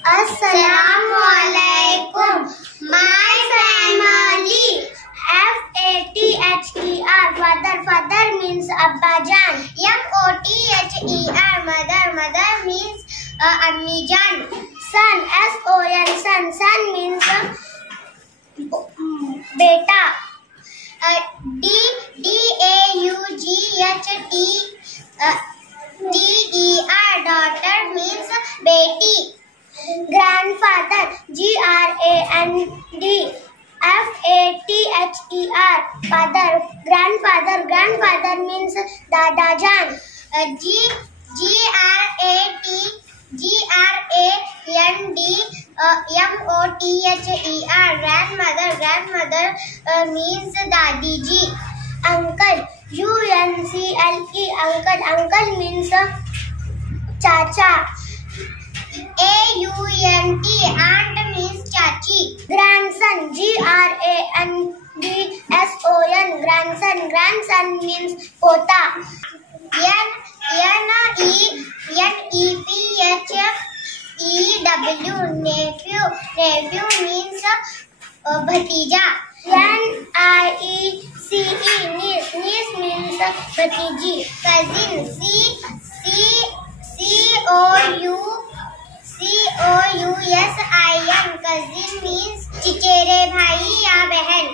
Assalamualaikum. My family. FATHER. Father means Abba Jan. MOTHER. Mother means Ammi Jan. Son SON. Son means beta. DAUGHTER. Daughter means beti. Grandfather GRANDFATHER. Grandfather means Dada Jan. Grandmother means Dadi Ji. Uncle UNCLE. Uncle means Chacha. AUNT. Aunt means Chachi. Grandson GRANDSON. Grandson means Pota. NEPHEW. Nephew means Bhatija. NIECE. Niece means Bhatiji. Cousin COUSIN. Cousin means चिचेरे भाई या बहन.